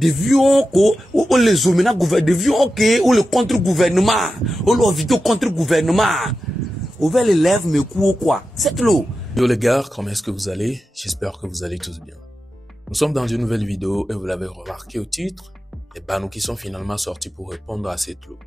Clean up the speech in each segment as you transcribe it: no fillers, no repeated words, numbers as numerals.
devions ou les hommes devions ou le contre-gouvernement, ou le vidéo contre-gouvernement. Ouvert les lèvres, mais quoi? C'est l'eau. Yo les gars, comment est-ce que vous allez? J'espère que vous allez tous bien. Nous sommes dans une nouvelle vidéo et vous l'avez remarqué au titre, les banous qui sont finalement sortis pour répondre à cette loi.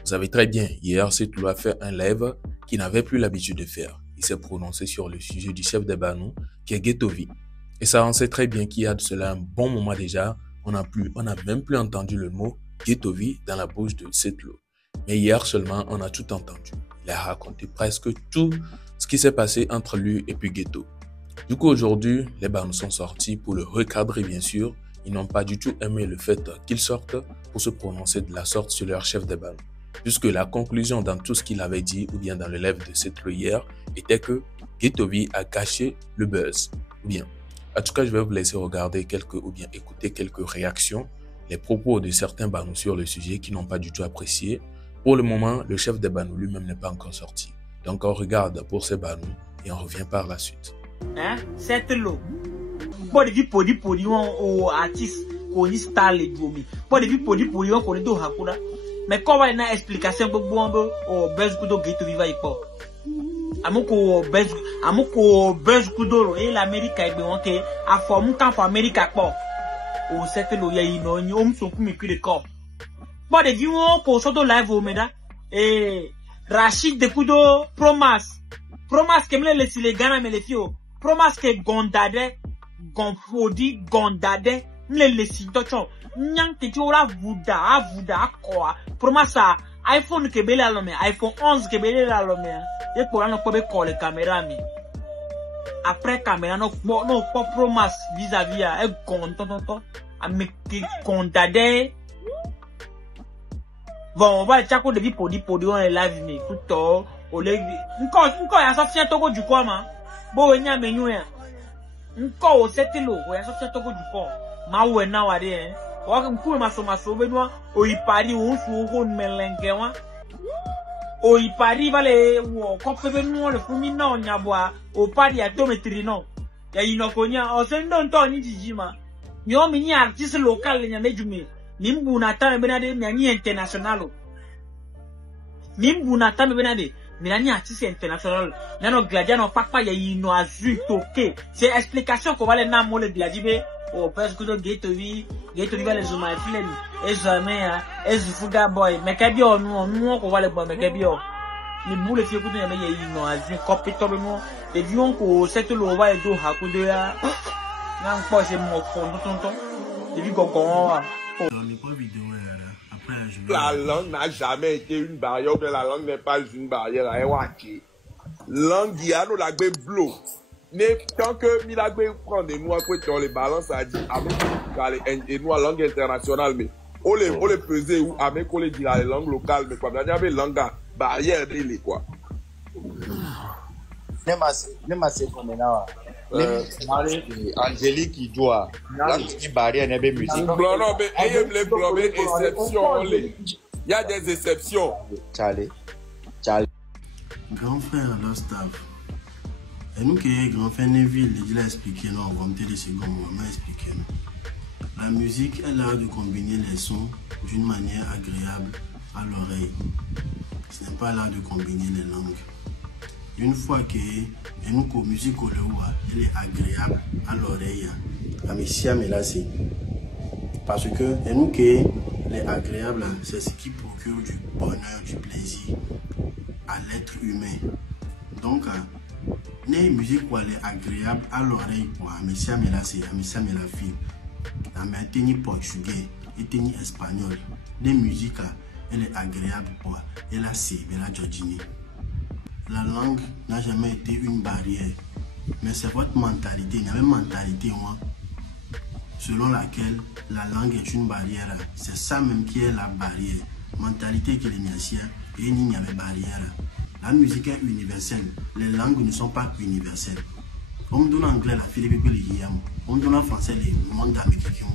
Vous savez très bien, hier, cette loi a fait un live qu'il n'avait plus l'habitude de faire. Il s'est prononcé sur le sujet du chef des banous, qui est Ghetto-V. Et ça, on sait très bien qu'il y a de cela un bon moment déjà, on n'a même plus entendu le mot Ghetto-V dans la bouche de cette loi. Mais hier seulement, on a tout entendu. Il a raconté presque tout ce qui s'est passé entre lui et puis Ghetto. Du coup, aujourd'hui, les banous sont sortis pour le recadrer, bien sûr. Ils n'ont pas du tout aimé le fait qu'ils sortent pour se prononcer de la sorte sur leur chef des banous. Puisque la conclusion dans tout ce qu'il avait dit, ou bien dans le live de cette loi hier, était que Ghetto-V a caché le buzz. Ou bien, en tout cas, je vais vous laisser regarder ou bien écouter quelques réactions, les propos de certains banous sur le sujet qui n'ont pas du tout apprécié. Pour le moment, le chef des banous lui-même n'est pas encore sorti. Donc, on regarde pour ces banous et on revient par la suite. Hein? C'est l'eau. Pas de vie podi au artiste qu'on y star les domi. Pas de vie podi on connaît do hakuna. Mais comment il y a une explication pour bon au buzz kudo Ghetto-V va y pas. Amuko buzz kudo et l'Amérique est bien que à forme quand pour Amérique pas. Au c'est l'eau y a une on sont comme de corps. Pas de vie on pour sortir live au meda et Rachid de kudo promas que me laisser les gars mais les filles promas que gondade gonfodi gondade me laisser tocho nyang te ora vuda quoi promas iPhone que belle à l'homme iPhone 11 que belle à l'homme et pour on peut coller caméra mi après caméra no pas promas vis-à-vis à gontonto a me gondade. Bon, on va tchako depuis podi on est live mais tout au lieu encore ya sorti un togo du quoi ma bo enya menu ya encore au setelo o ya sorti un togo du quoi ma we na wa de o ka ku maso benwa o ipari o su ko melenge wa o ipari vale wo ko pe benwa le fumi na onya boa o pari atometri no ya inokonya o se ndo nto ni jijima nyo mi ni artiste local nya mejume nimbu na ta benade ni international nimbu na ta benade Milani artiste international. Nano gladiano papa ya ino azu toke. C'est explication qu'on va les nam le gladibe. Oh parce que Ghetto-V va les zuma filen. Et jamais et fuga boy. Mais kabi on nous qu'on va les boy mais kabi on. Ni boule fi kutu ya me ya ino azu kopito bemo. Et vion ko cette lo va do hakude ya. Nan po c'est mon fond tonton. Et vi gogon. On n'est pas vidéo après la langue n'a jamais été une barrière, ou la langue n'est pas une barrière à Ewaki. Langue y a nous la blo. Tant que Milagbe prend des noix dans les balances à dire et nous à langue internationale mais on les pesait ou avec on les dit la langue locale mais quoi il y avait langue barrière de quoi. Angélique qui doit qui barrière n'est pas musique. Non mais ayez exception il y a des exceptions. Charlie. Grand frère Lostav. Et nous qui est grand frère Neville, il a expliqué non, on va me dire secondes, on m'a expliqué non. La musique est l'art de combiner les sons d'une manière agréable à l'oreille. Ce n'est pas l'art de combiner les langues. Une fois que nous la musique elle est agréable à l'oreille, parce que nous qui est agréable, c'est ce qui procure du bonheur, du plaisir à l'être humain. Donc, la musique elle est agréable à l'oreille pour Amicia Melasi, Amicia Melafi, Améteni portugais, Eteni espagnol. La musique elle est agréable pour Ella C, Bella Georgini. La langue n'a jamais été une barrière, mais c'est votre mentalité, il y a une mentalité moi, selon laquelle la langue est une barrière. C'est ça même qui est la barrière. Mentalité qui est l'Ignatien et il n'y avait barrière. La musique est universelle, les langues ne sont pas universelles. On me donne anglais la Philippe on me donne français les monde américain.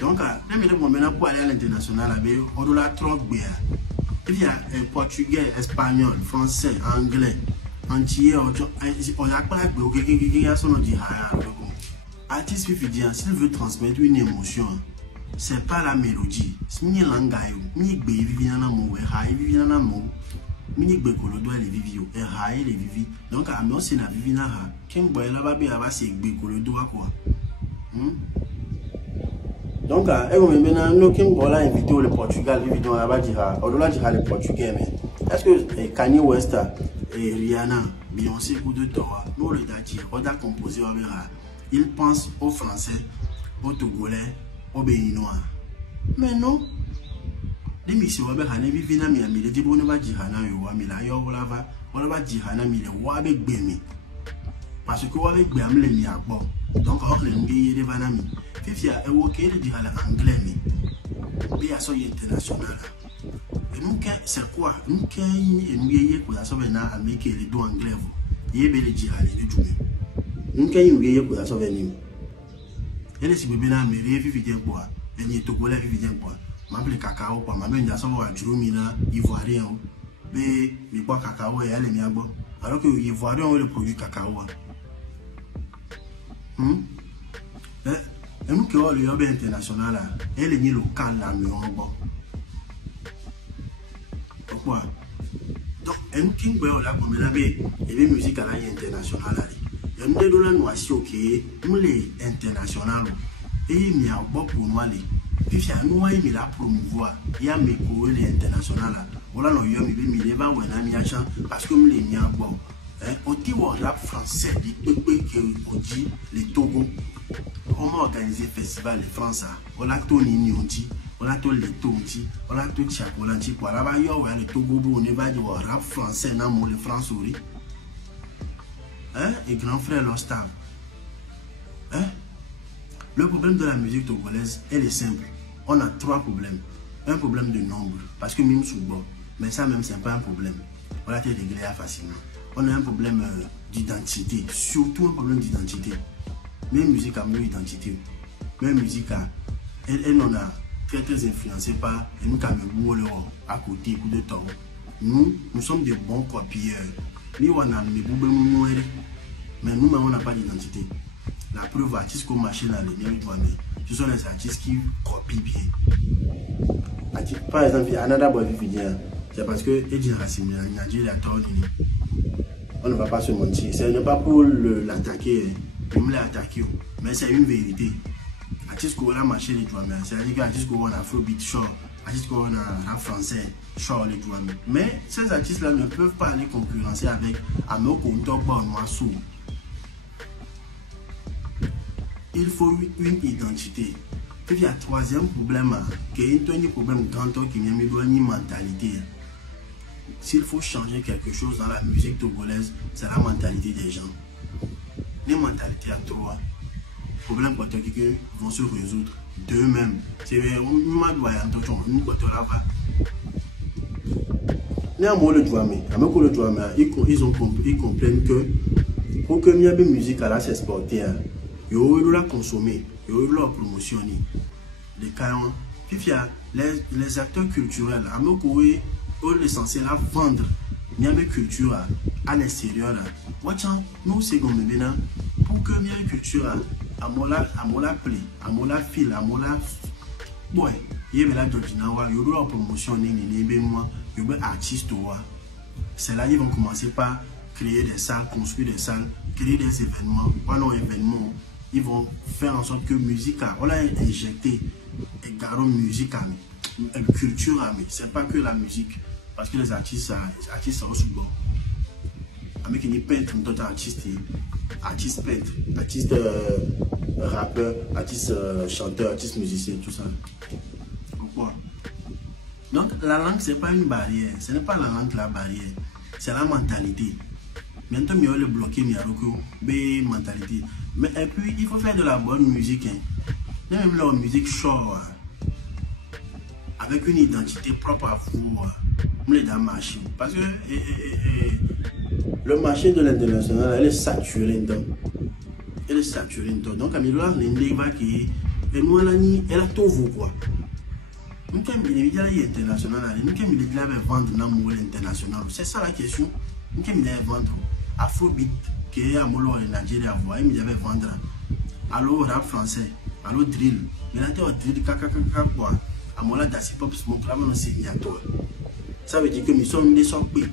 Donc, maintenant pour aller à l'international, on doit trop bien. Il y a portugais, espagnol, français, anglais, entier, on a pas artiste s'il veut transmettre une émotion, c'est pas la mélodie. C'est une langue. Ni gbe vivi na mo, ha vivi na mo. Ni gbe ko lo do le vivi o, ha le vivi. Donc a me aussi na vivi na ha. Ken boy la ba be aba se gbe ko lo do quoi. Donc e go me na no ken boy la invité au Portugal vivi dans la ba di ha. Odola di ha le portugais mais. Est-ce que Kanye West et Rihanna, Beyoncé ou de Toa, nous le dati, on a composé avec ils pensent aux Français, aux Togolais, aux Béninois. Mais non. Les missions avec Hane vivina mi ami les débonnes va dire Hana yo ami la yo volava, on va dire Hana mi le wa avec Bémi. Parce que wa avec Bémi le mi agbo. Donc on le ngi de vanami. Fifia e wo ke le dire la anglais mi. Be aso international. Et nous c'est quoi? Nous et nous yé pour la sauver na américain les deux anglais vous. Yé be le dire aller du tout. Nous nous yé pour la sauver ni. Et les si bébé na américain vivre quoi? Et ni togolais vivre quoi? M'appelle cacao quoi? M'appelle n'a sauver à Jurumina ivoirien. Mais mi bois cacao et aller mi abo. Alors que ivoirien on le produit cacao. Et nous qui avons le yob international là, elle est ni local là mais on bon. Pourquoi? Donc, et nous qui voyons là comme là mais et musique à la internationale là. Et nous de la notion ok, nous les internationaux et il y a bon pour nous aller. Puis nous il la promouvoir, il y a mes cours les internationales là. Voilà nous yob il va voir na mi achan parce que nous les mi bon. Au niveau rap français, on dit les Togo. Comment organiser festival de France? On a tout Nini, on a tout les Tonti, on a tout Chacolanti. Pour là-bas, il y a le Togo, on est va du rap français, non, le français. Et grand frère Lostam. Le problème de la musique togolaise, elle est simple. On a trois problèmes. Un problème de nombre, parce que même sous bon, mais ça même, c'est pas un problème. On a été réglé facilement. On a un problème d'identité, surtout un problème d'identité. Même musique a une identité. Même musique a, elle en a très influencé par, et nous Cameroun à côté de temps. Nous sommes des bons copieurs. Nous on a mais nous on n'a pas d'identité. La preuve, artistes comme Machine à l'énergie, ce sont les artistes qui copient bien. Par exemple, Anada Boivivien, c'est parce que Eddie Racine, il a tort. On ne va pas se mentir. Ce n'est pas pour l'attaquer, pour me l'attaquer, mais c'est une vérité. Artiste qu'on a marché les doigts, c'est-à-dire qu'artiste qu'on a afrobeat show, artiste qu'on a rap français show les doigts. Mais ces artistes-là ne peuvent pas aller concurrencer avec Amoko Ntoba Noassou. Il faut une identité. Puis il y a un troisième problème, qui est un problème grand qui est une mentalité. S'il faut changer quelque chose dans la musique togolaise, c'est la mentalité des gens. Les mentalités à trois. Problèmes qui vont se résoudre d'eux-mêmes. C'est ils comprennent que pour que la musique à s'exporter, il faut la consommer, il faut la promotionner. Les acteurs culturels, l'essentiel à vendre une culture à l'extérieur. Nous, c'est comme maintenant, pour que une culture à mola play, à mola fil, à mola. Ouais, il y a la promotion, il y a artiste. C'est là qu'ils vont commencer par créer des salles, construire des salles, créer des événements. Pendant événements, ils vont faire en sorte que musique, on l'a injecté, et garons musique, culture, c'est pas que la musique. Parce que les artistes sont aussi bons. Avec une peintre, d'autres artistes, artistes peintres, artistes rappeurs, artistes chanteurs, artistes musiciens, tout ça. Pourquoi? Donc la langue, c'est pas une barrière. Ce n'est pas la langue la barrière. C'est la mentalité. Maintenant, il y a le bloqué, il y a le mentalité. Mais et puis, il faut faire de la bonne musique. Même la musique show, avec une identité propre à vous. Marché. Parce que le marché de l'international, elle est saturée dedans. Elle est saturée dedans. Donc, Amilua, elle a tout vu quoi. Nous sommes international, nous sommes vendre dans le international. C'est ça la question. Nous sommes vendre Afrobeat, qui est à Molo en Nigeria, il devait vendre. Alors, rap français, alors drill. Mais là, tu as drill, quoi. À mon là, d'assis pop smoke, là, on sait bien toi. Ça veut dire que nous sommes des sorties.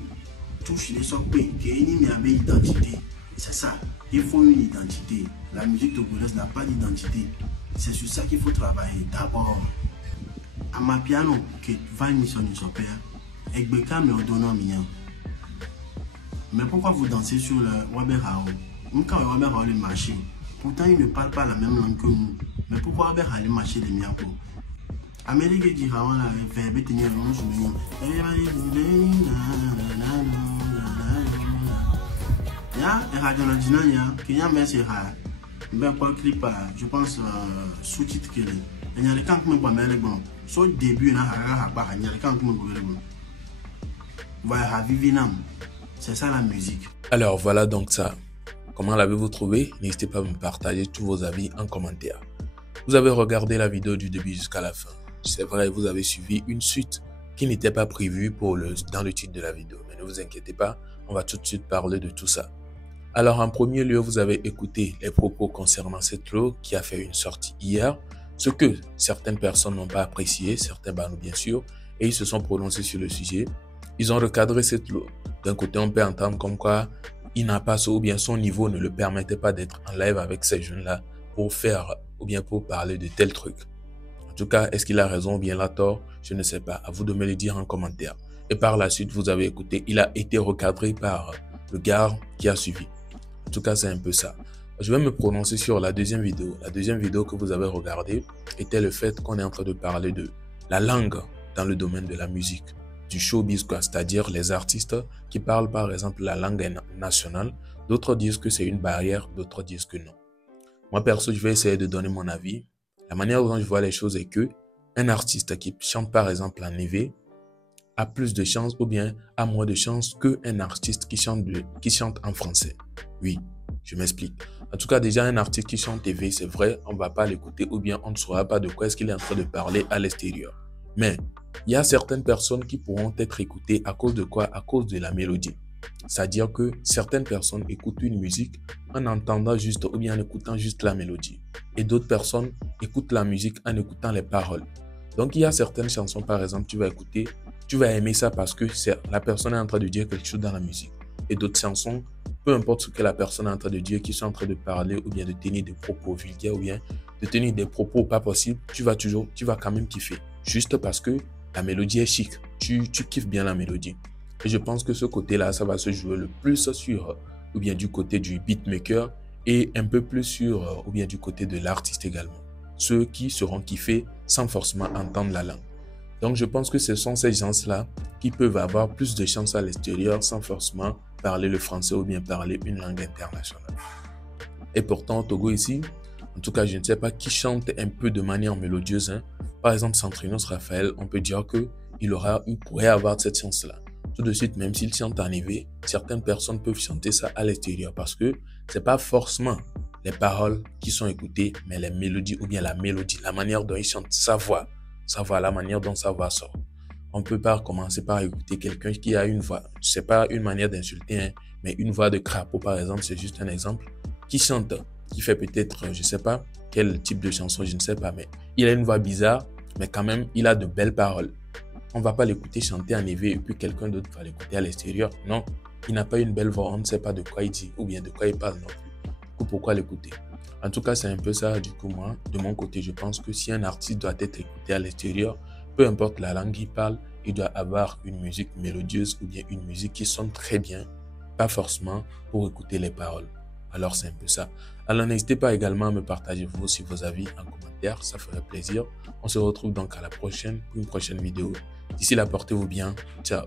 Touche les sorties, qui est une identité. C'est ça. Il faut une identité. La musique togolaise n'a pas d'identité. C'est sur ça qu'il faut travailler. D'abord, à ma piano, qui va une mission de son père, et Beka me donne un million. Mais pourquoi vous dansez sur le Waberao? Quand le Waberao est marché, pourtant il ne parle pas la même langue que nous. Mais pourquoi Waberao est marché les miens pour Amérique dit Rawan la verbe tenir long sur le ya et radio national qui y a mais c'est rare. Ben quoi clip je pense sous-titre que il y a les camps me pas mais bon. Sur le début na ha ba il y a les camps me bon. Voilà, Vivinam. C'est ça la musique. Alors voilà donc ça. Comment l'avez-vous trouvé? N'hésitez pas à me partager tous vos avis en commentaire. Vous avez regardé la vidéo du début jusqu'à la fin. C'est vrai, vous avez suivi une suite qui n'était pas prévue dans le titre de la vidéo. Mais ne vous inquiétez pas, on va tout de suite parler de tout ça. Alors en premier lieu, vous avez écouté les propos concernant Setlo qui a fait une sortie hier. Ce que certaines personnes n'ont pas apprécié, certains Banou bien sûr, et ils se sont prononcés sur le sujet. Ils ont recadré Setlo. D'un côté, on peut entendre comme quoi il n'a pas ou bien son niveau ne le permettait pas d'être en live avec ces jeunes-là pour faire ou bien pour parler de tels trucs. En tout cas, est-ce qu'il a raison ou bien il a tort? Je ne sais pas. À vous de me le dire en commentaire. Et par la suite, vous avez écouté, il a été recadré par le gars qui a suivi. En tout cas, c'est un peu ça. Je vais me prononcer sur la deuxième vidéo. La deuxième vidéo que vous avez regardée était le fait qu'on est en train de parler de la langue dans le domaine de la musique, du showbiz, c'est-à-dire les artistes qui parlent par exemple la langue nationale. D'autres disent que c'est une barrière, d'autres disent que non. Moi perso, je vais essayer de donner mon avis. La manière dont je vois les choses est que un artiste qui chante par exemple en EV a plus de chance ou bien a moins de chance qu'un artiste qui chante en français. Oui, je m'explique. En tout cas, déjà un artiste qui chante EV, c'est vrai, on ne va pas l'écouter ou bien on ne saura pas de quoi est-ce qu'il est en train de parler à l'extérieur. Mais il y a certaines personnes qui pourront être écoutées à cause de quoi? À cause de la mélodie. C'est-à-dire que certaines personnes écoutent une musique en entendant juste ou bien en écoutant juste la mélodie. Et d'autres personnes écoutent la musique en écoutant les paroles. Donc il y a certaines chansons par exemple, tu vas écouter, tu vas aimer ça parce que la personne est en train de dire quelque chose dans la musique. Et d'autres chansons, peu importe ce que la personne est en train de dire, qui sont en train de parler ou bien de tenir des propos vulgaires ou bien de tenir des propos pas possibles, tu vas quand même kiffer. Juste parce que la mélodie est chic, tu kiffes bien la mélodie. Et je pense que ce côté-là, ça va se jouer le plus sur, ou bien du côté du beatmaker et un peu plus sur, ou bien du côté de l'artiste également. Ceux qui seront kiffés sans forcément entendre la langue. Donc je pense que ce sont ces gens-là qui peuvent avoir plus de chance à l'extérieur sans forcément parler le français ou bien parler une langue internationale. Et pourtant, au Togo ici, en tout cas, je ne sais pas qui chante un peu de manière mélodieuse. Hein. Par exemple, Centrinos Raphaël, on peut dire qu'il pourrait avoir cette chance-là. Tout de suite, même s'il chante en EV, certaines personnes peuvent chanter ça à l'extérieur parce que c'est pas forcément les paroles qui sont écoutées, mais les mélodies ou bien la mélodie, la manière dont il chante, sa voix, la manière dont sa voix sort. On peut pas commencer par écouter quelqu'un qui a une voix, c'est pas une manière d'insulter, hein, mais une voix de crapaud par exemple, c'est juste un exemple, qui chante, qui fait peut-être, je sais pas quel type de chanson, je ne sais pas, mais il a une voix bizarre, mais quand même, il a de belles paroles. On va pas l'écouter chanter en EV et puis quelqu'un d'autre va l'écouter à l'extérieur. Non, il n'a pas une belle voix, on ne sait pas de quoi il dit ou bien de quoi il parle non plus. Du coup, pourquoi l'écouter? En tout cas, c'est un peu ça. Du coup, moi, de mon côté, je pense que si un artiste doit être écouté à l'extérieur, peu importe la langue qu'il parle, il doit avoir une musique mélodieuse ou bien une musique qui sonne très bien, pas forcément pour écouter les paroles. Alors, c'est un peu ça. Alors, n'hésitez pas également à me partager vous aussi vos avis en commentaire, ça ferait plaisir. On se retrouve donc à la prochaine pour une prochaine vidéo. D'ici là, portez-vous bien. Ciao.